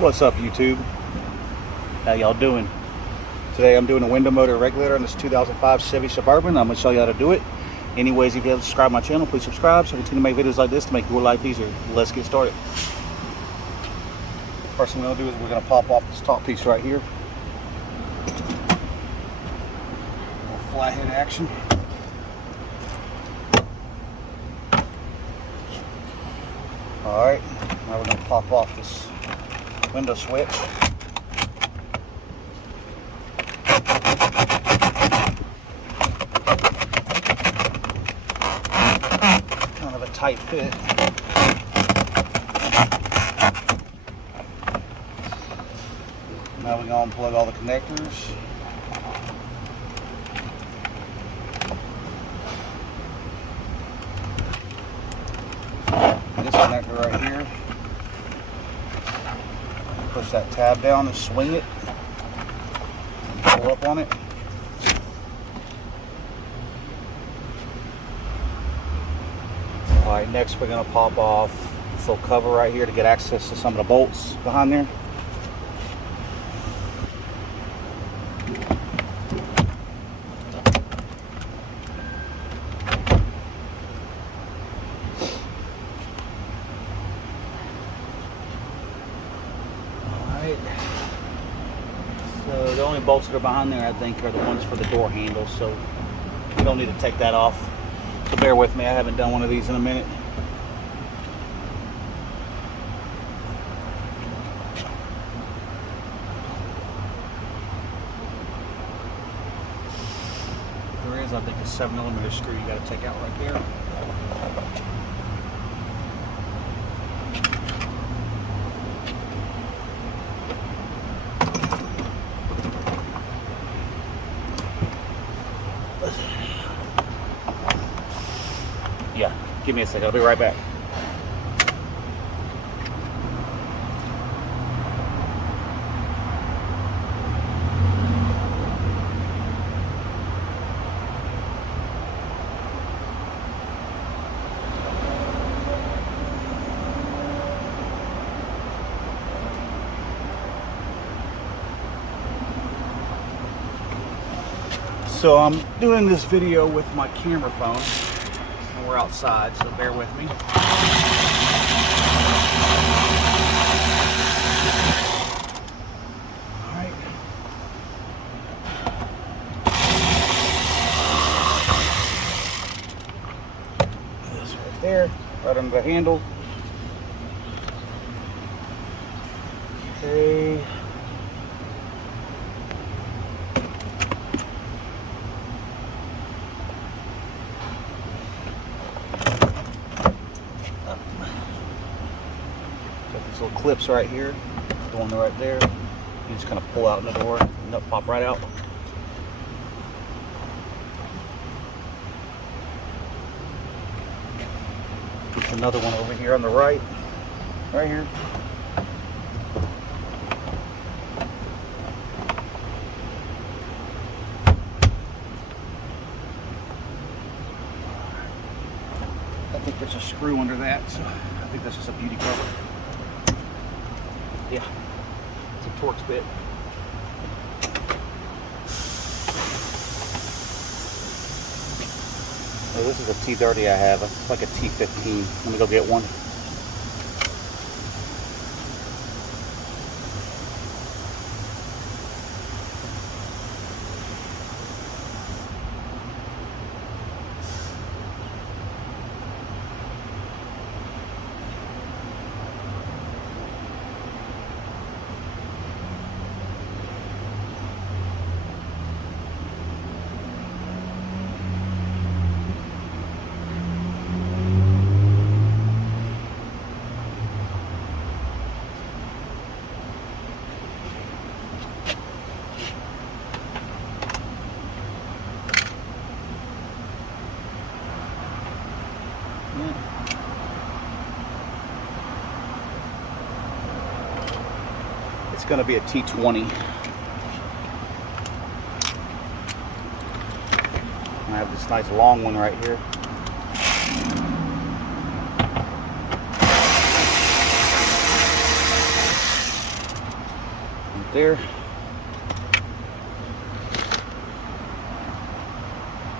What's up, YouTube? How y'all doing? Today I'm doing a window motor regulator on this 2005 Chevy Suburban. I'm going to show you how to do it. Anyways, if you haven't subscribed to my channel, please subscribe so I continue to make videos like this to make your life easier. Let's get started. First thing we're going to do is we're going to pop off this top piece right here. A little flathead action. Alright, now we're going to pop off this window switch. Kind of a tight fit. Now we're going to unplug all the connectors. This connector right here. Push that tab down and swing it. And pull up on it. Alright, next we're going to pop off this little cover right here to get access to some of the bolts behind there. So the only bolts that are behind there, I think, are the ones for the door handle, so you don't need to take that off. So bear with me, I haven't done one of these in a minute. There is, I think, a 7mm screw you got to take out right there. Yeah, give me a second, I'll be right back. So I'm doing this video with my camera phone. We're outside, so bear with me. Alright. This right there, right under the handle. Okay. These little clips right here, the one right there, you just kind of pull out in the door and they'll pop right out. There's another one over here on the right here. I think there's a screw under that, so I think that's just a beauty cover. Yeah, it's a Torx bit. Oh, this is a T30 I have. It's like a T15. Let me go get one. It's going to be a T20. I have this nice long one right here. right there.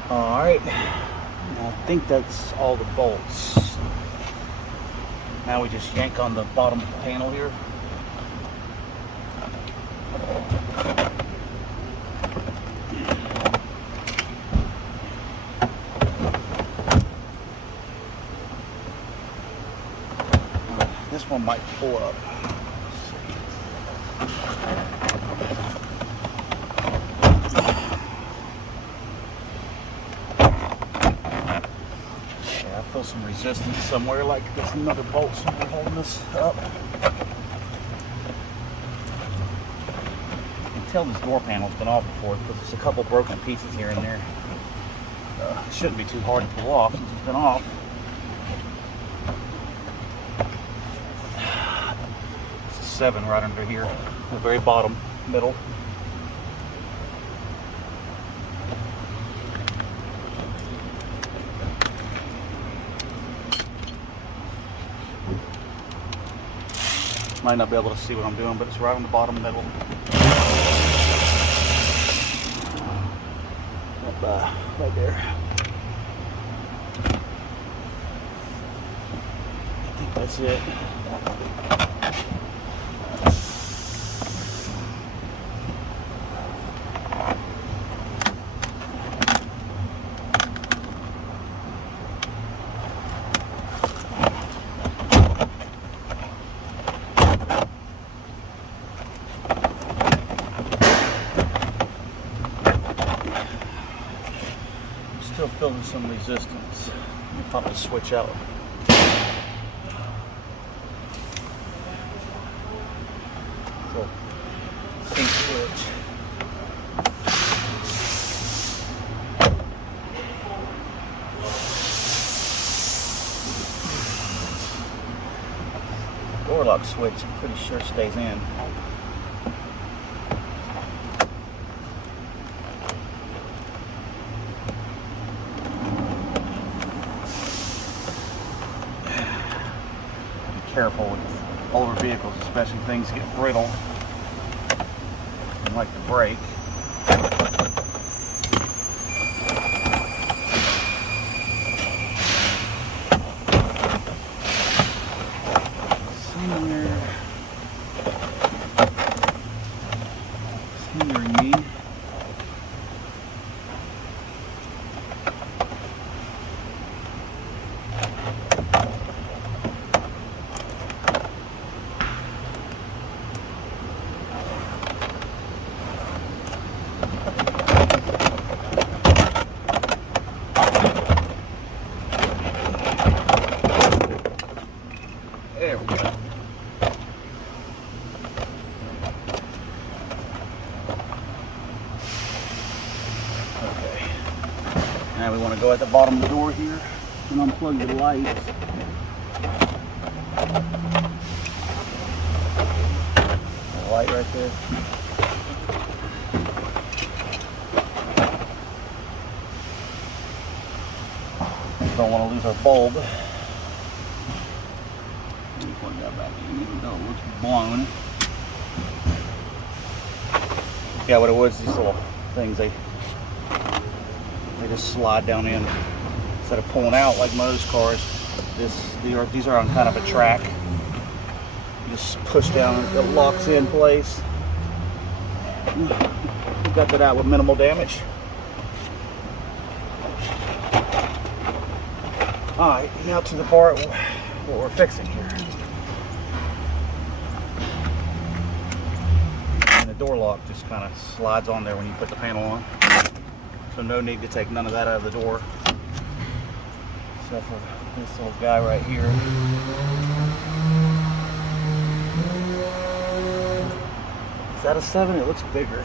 All right, I think that's all the bolts. Now we just yank on the bottom panel here. This one might pull up. I feel some resistance somewhere, like there's another bolt somewhere holding this up. You can tell this door panel's been off before because there's a couple broken pieces here and there. It shouldn't be too hard to pull off since it's been off. It's a 7 right under here, the very bottom, middle. Might not be able to see what I'm doing, but it's right on the bottom middle. Right there. I think that's it. Still feeling some resistance. Let me pop the switch out. So, sync switch. Door lock switch, I'm pretty sure stays in. Careful with older vehicles, especially things get brittle and like to break. Somewhere in me. There we go. Okay. Now we want to go at the bottom of the door here and unplug the lights. The light right there. Don't want to lose our bulb. Plug that back in, even though it looks blown. Yeah, what it was, these little things, they just slide down in instead of pulling out like most cars. These are on kind of a track. You just push down and it locks in place. We got that out with minimal damage. Alright, now to the part what we're fixing here. And the door lock just kind of slides on there when you put the panel on. So no need to take none of that out of the door. Except for this little guy right here. Is that a 7? It looks bigger.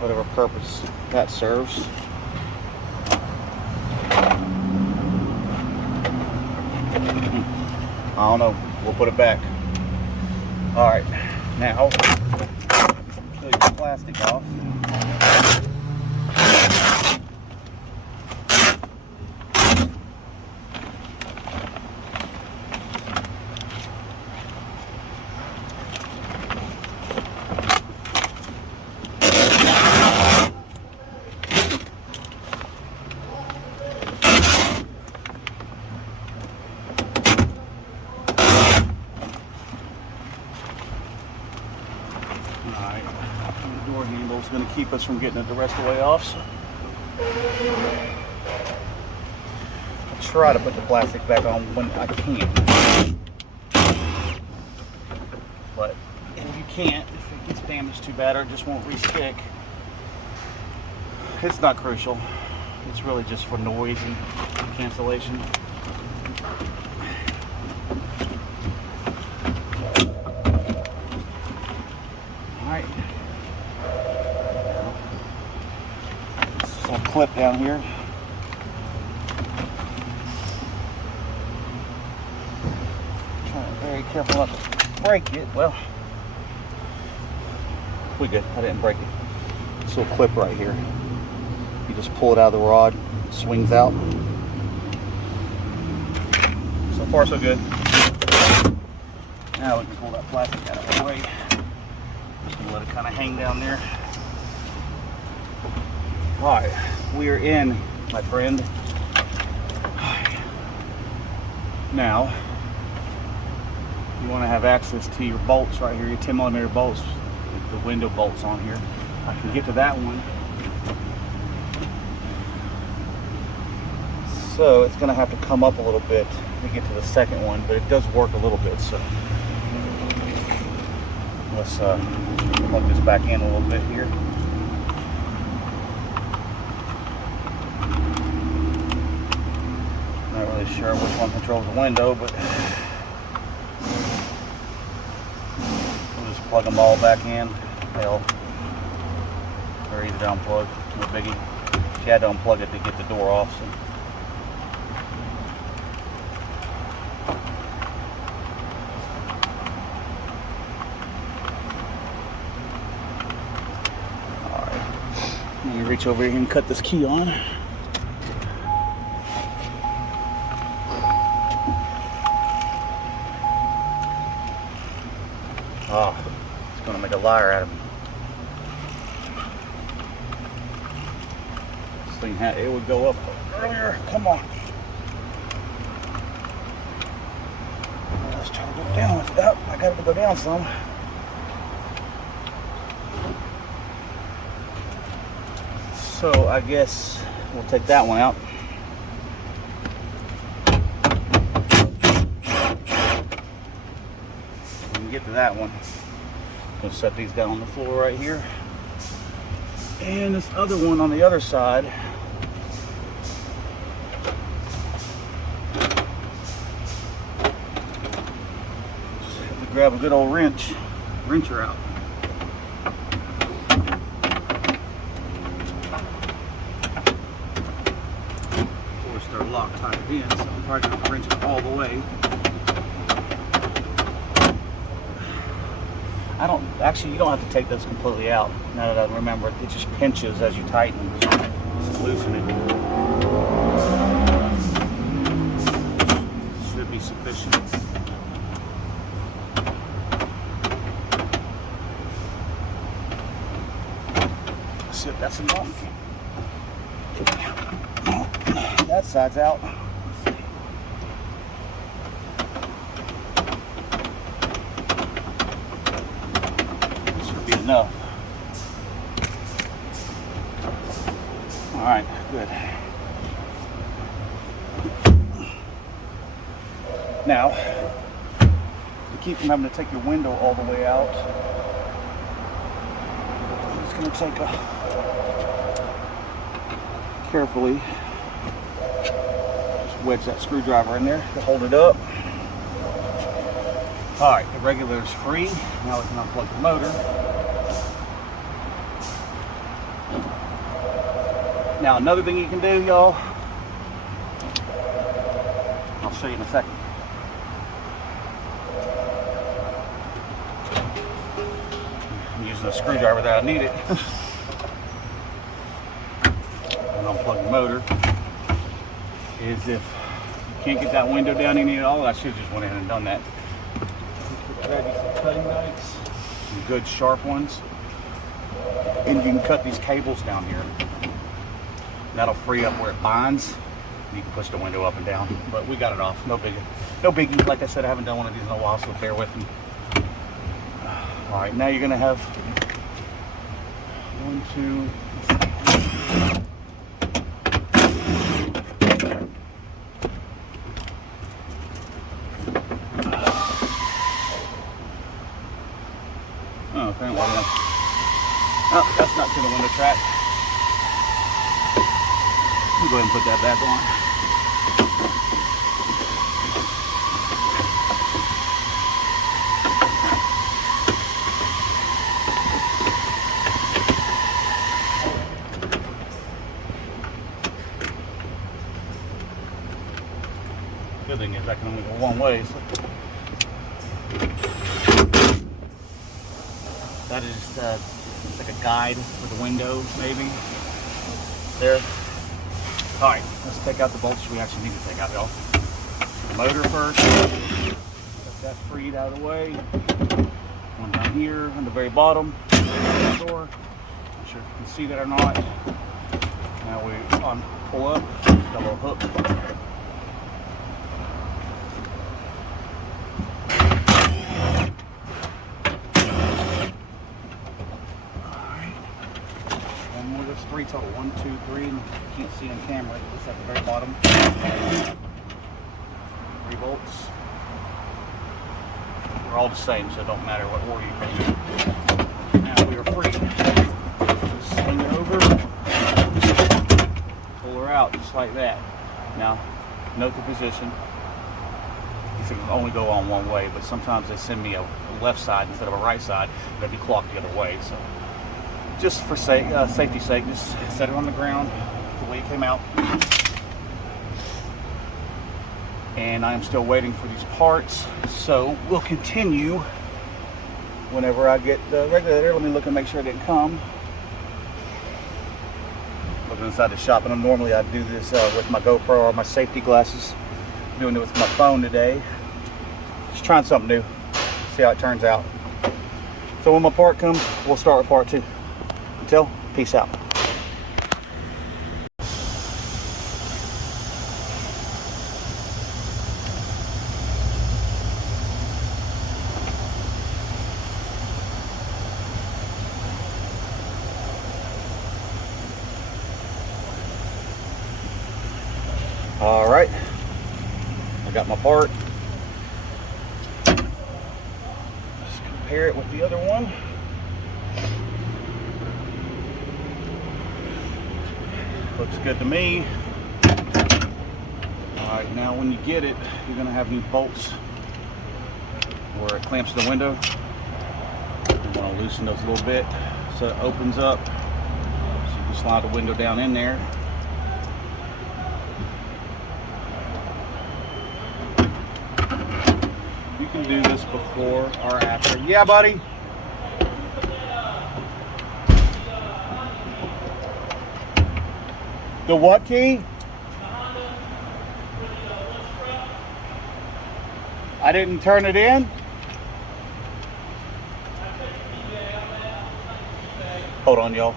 Whatever purpose that serves. I don't know. We'll put it back. All right. Now, peel your plastic off. Alright, the door handle is going to keep us from getting it the rest of the way off. So I'll try to put the plastic back on when I can. But if you can't, if it gets damaged too bad or it just won't re-stick, it's not crucial. It's really just for noise and cancellation. Alright. This little clip down here. Trying to be very careful not to break it. Well, we good. I didn't break it. This little clip right here. You just pull it out of the rod, it swings out. So far so good. Now we can pull that plastic out of the way. Just gonna let it kind of hang down there. Alright, we are in, my friend. Now, you want to have access to your bolts right here, your 10mm bolts, the window bolts on here. I can get to that one. So it's going to have to come up a little bit to get to the second one, but it does work a little bit. So let's plug this back in a little bit here. Not really sure which one controls the window, but we'll just plug them all back in. Hell, or either unplug, no biggie. She had to unplug it to get the door off. So. Let me reach over here and cut this key on. Oh, it's gonna make a liar out of me. This thing had, it would go up earlier. Come on. Let's try to go down with it. Oh, I got it to go down some. So I guess we'll take that one out. We can get to that one. I'm gonna set these down on the floor right here. And this other one on the other side. Just have to grab a good old wrench, wrench her out. They're locked tight in, so I'm probably going to wrench it all the way. You don't have to take those completely out. Now that I remember, it just pinches as you tighten. Just loosen it. Should be sufficient. Let's see if that's enough. That side's out. Should be enough. All right, good. Now, to keep from having to take your window all the way out, I'm just going to take a carefully. Wedge that screwdriver in there to hold it up. Alright, the regulator's free. Now we can unplug the motor. Now another thing you can do, y'all, I'll show you in a second. I'm using a screwdriver that I needed. And unplug the motor. Is if you can't get that window down any at all, I should have just went in and done that. Grab you some cutting knives, some good sharp ones, and you can cut these cables down here. That'll free up where it binds. You can push the window up and down, but we got it off. No biggie. No biggie. Like I said, I haven't done one of these in a while, so bear with me. All right, now you're gonna have 1, 2. Oh, apparently not. Oh, that's not to the window track. Let me go ahead and put that back on. Good thing is I can only go one way. So that is it's like a guide for the window, maybe. There. All right, let's take out the bolts we actually need to take out, y'all. The motor first. Get that freed out of the way. One down here on the very bottom. Door. Not sure if you can see that or not. Now we pull up. Got a little hook. There's 3 total. 1, 2, 3. You can't see on camera. It's at the very bottom. 3 bolts. They're all the same, so it don't matter what order you put in. Now we are free. Just swing it over. Pull her out just like that. Now, note the position. You can only go on one way, but sometimes they send me a left side instead of a right side. It'll be clocked the other way. So. Just for safety's sake, just set it on the ground the way it came out. And I'm still waiting for these parts, so we'll continue whenever I get the regulator. Let me look and make sure it didn't come. Looking inside the shop, and normally I do this with my GoPro or my safety glasses. I'm doing it with my phone today. Just trying something new. See how it turns out. So when my part comes, we'll start with part 2. Until, peace out. All right, I got my part. Let's compare it with the other one. Looks good to me. All right, now when you get it, you're gonna have these bolts where it clamps the window. You wanna loosen those a little bit so it opens up. So you can slide the window down in there. You can do this before or after. Yeah, buddy. The what key? I didn't turn it in? Hold on, y'all.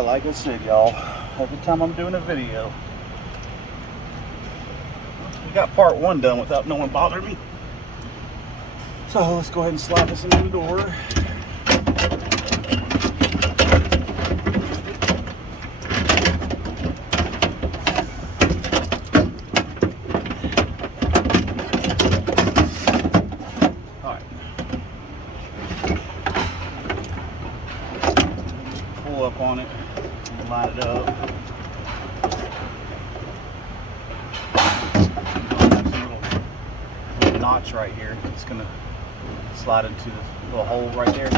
Like I said, y'all, every time I'm doing a video, we got part 1 done without no one bothering me. So let's go ahead and slide this into the door. All right. Pull up on it. Line it up. Little notch right here. It's gonna slide into the little hole right there.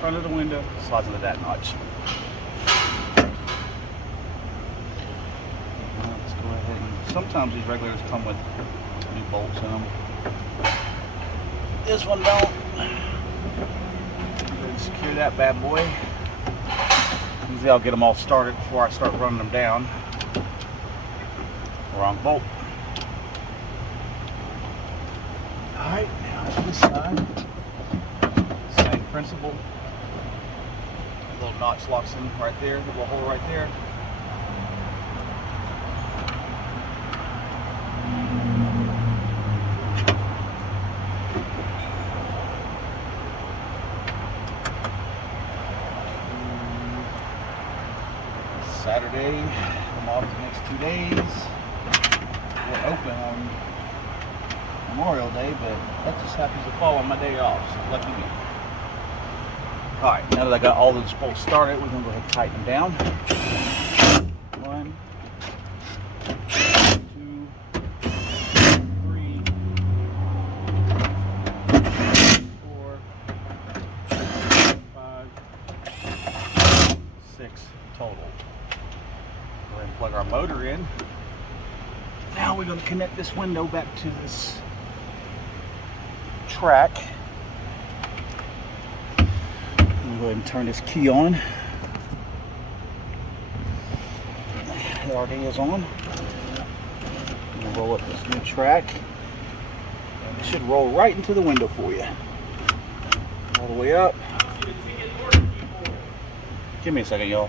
Front of the window slides into that notch. Sometimes these regulators come with new bolts in them. this one don't. Secure that bad boy. Usually I'll get them all started before I start running them down. Wrong bolt. Alright, now to this side. Same principle. A little notch locks in right there, a little hole right there. Saturday, I'm off the next 2 days. We're open on Memorial Day, but that just happens to fall on my day off, so lucky me. Alright, now that I got all those bolts started, we're going to go ahead and tighten them down. 1, 2, 3, 4, 5, 6 total. Go ahead and plug our motor in. Now we're going to connect this window back to this track. Go ahead and turn this key on. It already is on. I'm going to roll up this new track. It should roll right into the window for you. All the way up. Give me a second, y'all.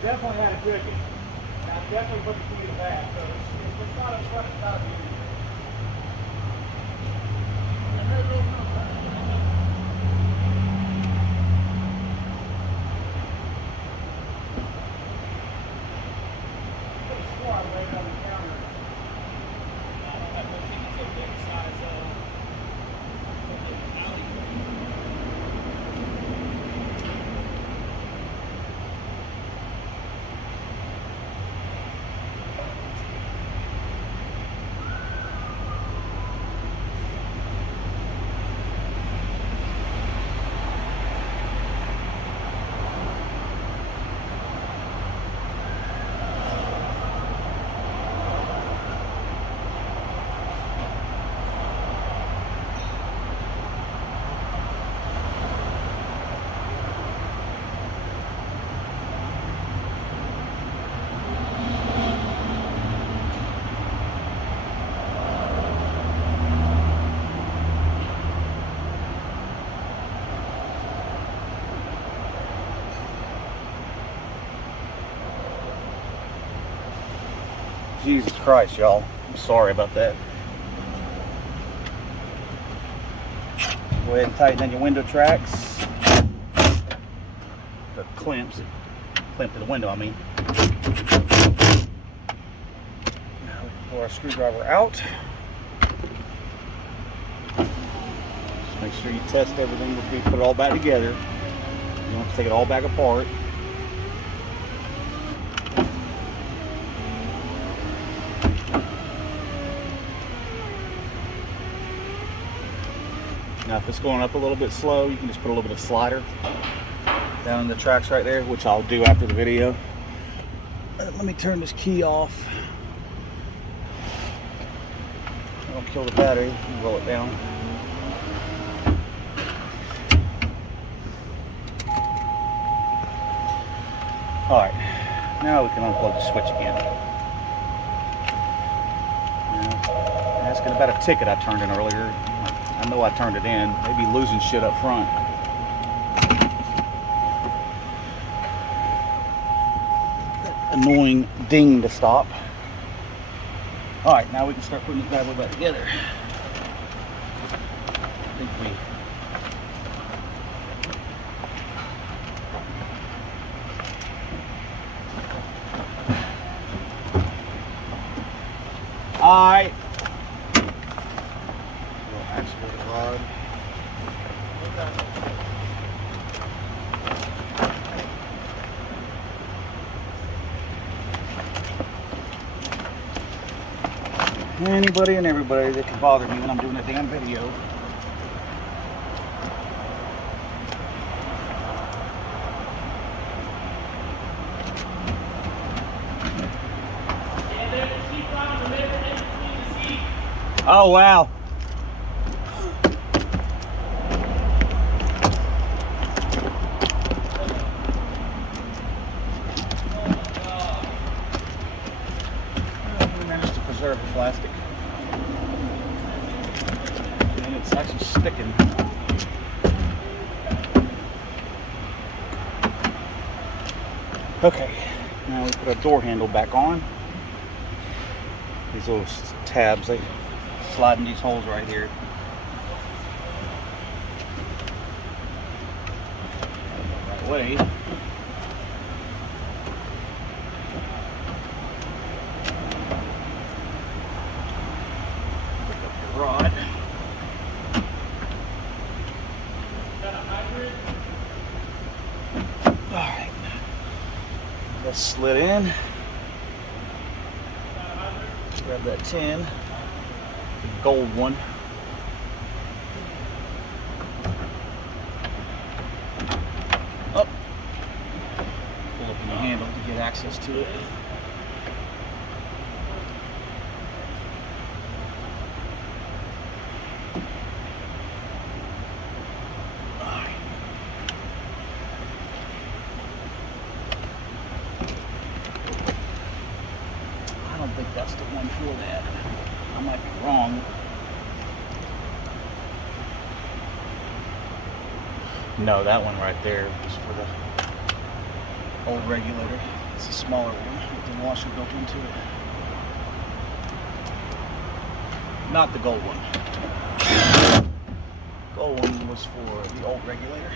Definitely had a cookie. I definitely put the key in the back, so it's not a front, it's not a beauty. Jesus Christ, y'all. I'm sorry about that. Go ahead and tighten in your window tracks. The clamps, clamp to the window, I mean. Now we can pull our screwdriver out. Just make sure you test everything before you put it all back together. You don't have to take it all back apart. Now if it's going up a little bit slow, you can just put a little bit of slider down in the tracks right there, which I'll do after the video. Let me turn this key off. I'll kill the battery and roll it down. Alright, now we can unplug the switch again. Now, asking about a ticket I turned in earlier. I know I turned it in. Maybe losing shit up front. That annoying ding to stop. Alright, now we can start putting this bad boy back together. I think we... Alright. Actuator rod. Anybody and everybody that can bother me when I'm doing a damn video. Oh wow. We managed to preserve the plastic. And it's actually sticking. Okay, now we put our door handle back on. These little tabs, they slide in these holes right here. Right way. Pick up your rod. Alright. That's slid in. Grab that tin. Gold one. Up. Pull up in the handle to get access to it. Alright. I don't think that's the one for that. I might be wrong. No, that one right there is for the old regulator. It's a smaller one with the washer built into it. Not the gold one. Gold one was for the old regulator.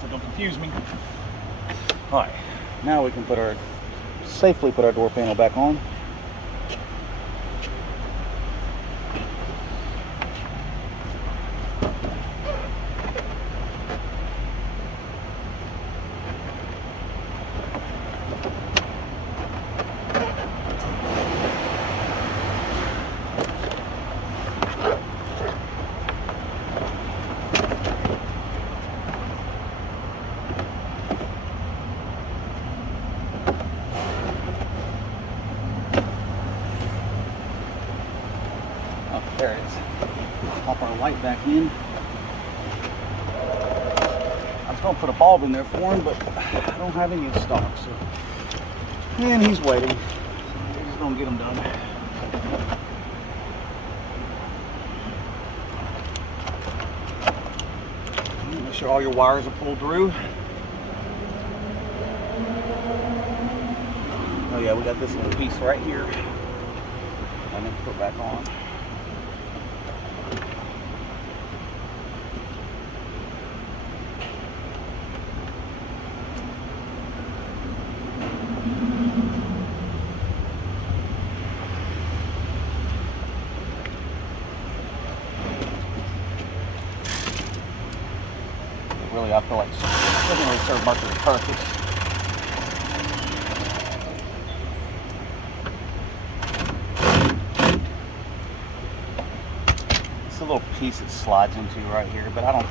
So don't confuse me. Alright, now we can safely put our door panel back on. There it is. Pop our light back in. I was going to put a bulb in there for him, but I don't have any in stock. So, and he's waiting. We're just going to get him done. Make sure all your wires are pulled through. Oh yeah, we got this little piece right here. I need to put back on. Really, I feel like it doesn't really serve much of a purpose. It's a little piece it slides into right here, but I don't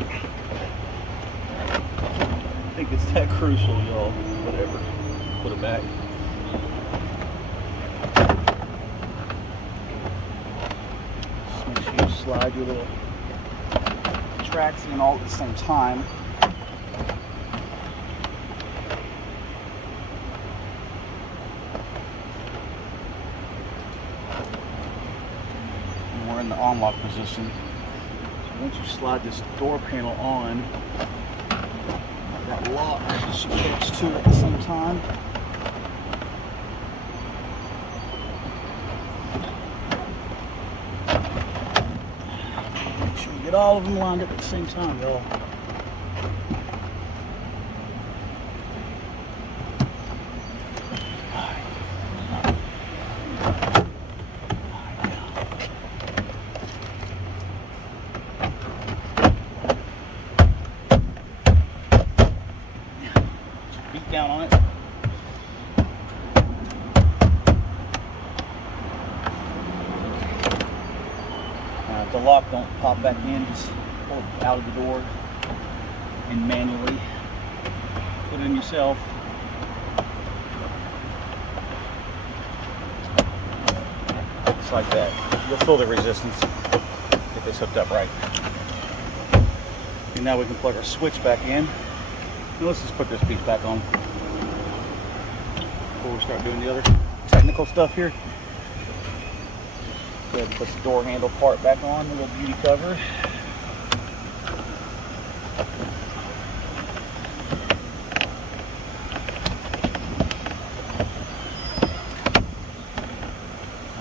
think it's that crucial, y'all. Whatever. Put it back. Just make sure you slide your little tracks in all at the same time. And we're in the on-lock position. So once you slide this door panel on, that lock should catch to it at the same time. Make sure you get all of them lined up at the same time, y'all. Beat down on it. the lock don't pop back in, just pull it out of the door and manually put it in yourself. Just like that. You'll feel the resistance if it's hooked up right. And now we can plug our switch back in. Now let's just put this piece back on before we start doing the other technical stuff here. Go ahead and put the door handle part back on, the little beauty cover.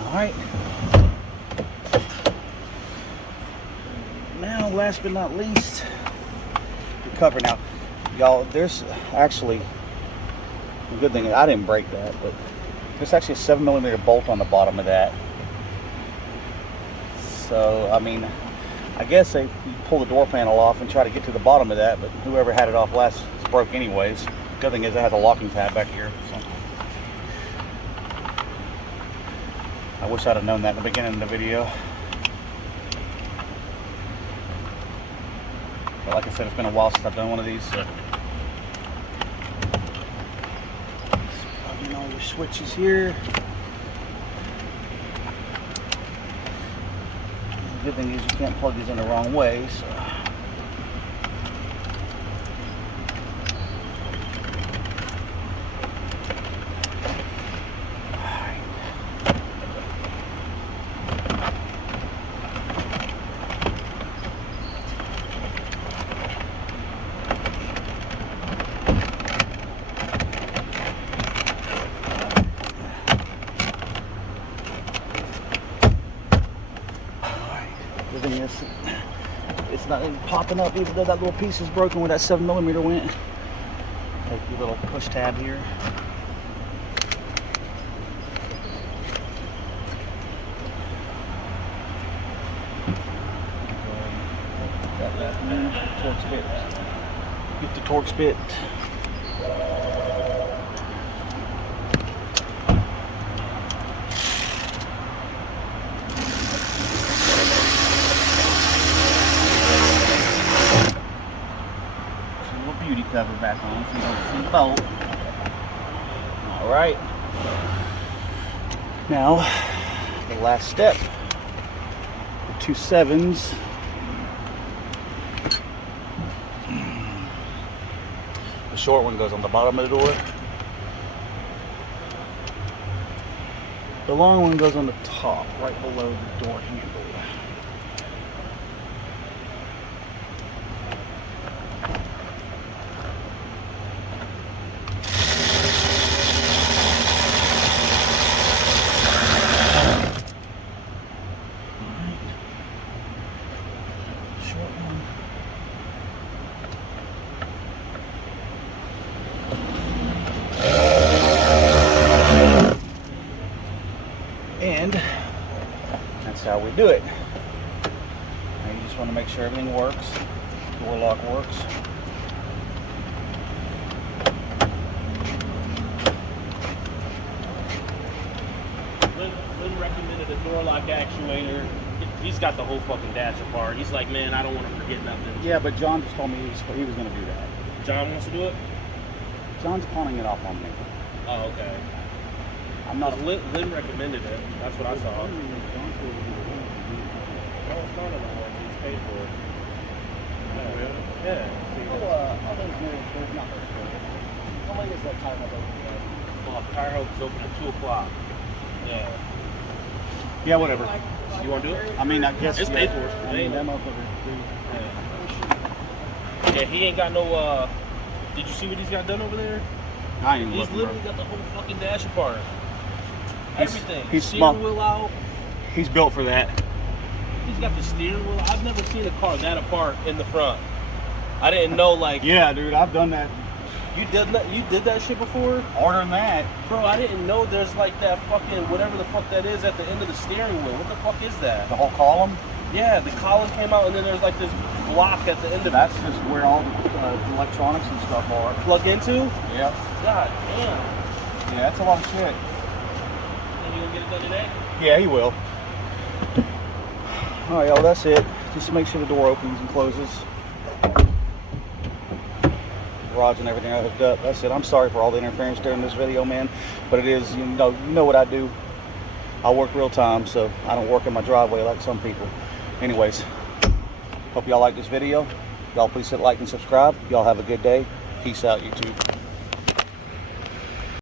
Alright. Now, last but not least, the cover. Now, y'all, there's actually, a good thing, I didn't break that, but there's actually a 7mm bolt on the bottom of that. So, I mean, I guess you pull the door panel off and try to get to the bottom of that, but whoever had it off last is broke anyways. Good thing is it has a locking tab back here. So. I wish I'd have known that in the beginning of the video. But like I said, it's been a while since I've done one of these, so. Just plug in all your switches here. The good thing is you can't plug these in the wrong way, so. The thing is, it's not even popping up even though that little piece is broken where that 7mm went. Take your little push tab here. Torx bit. Get the Torx bit. Beauty cover back on so you don't see the bolt. Alright. Now, the last step. The 2 7s. The short one goes on the bottom of the door. The long one goes on the top, right below the door handle. And that's how we do it. Now you just want to make sure everything works. Door lock works. Lynn recommended a door lock actuator. He's got the whole fucking dash apart. He's like, man, I don't want to forget nothing. Yeah, but John just told me he was going to do that. John wants to do it? John's pawning it off on me. Oh, okay. I'm not. Lynn recommended it. That's what I saw. No, it's not on the one. He's paid for it. Yeah. There's not very good. How late is that time of open? Well, Tire Hub's open at 2 o'clock. Yeah. Yeah, whatever. You want to do it? I mean, I guess it's paid for. I mean, that motherfucker. Yeah, he ain't got no. Did you see what he's got done over there? I ain't He's looking, literally bro. got the whole fucking dash apart. Everything. He's steering small. wheel out. He's built for that. He's got the steering wheel. I've never seen a car that apart in the front. I didn't know, like. Yeah, dude, I've done that. You did that shit before? Ordering that. Bro, I didn't know there's like that fucking whatever the fuck that is at the end of the steering wheel. What the fuck is that? The whole column? Yeah, the column came out and then there's like this block at the end of That's it. just where all the electronics and stuff are. Plug into? Yep. God damn. Yeah, that's a lot of shit. And you gonna get it done today? Yeah, he will. All right, y'all, that's it. Just make sure the door opens and closes. Garage and everything I hooked up. That's it. I'm sorry for all the interference during this video, man, but it is, you know what I do. I work real time, so I don't work in my driveway like some people. Anyways, hope y'all like this video. Y'all please hit like and subscribe. Y'all have a good day. Peace out, YouTube.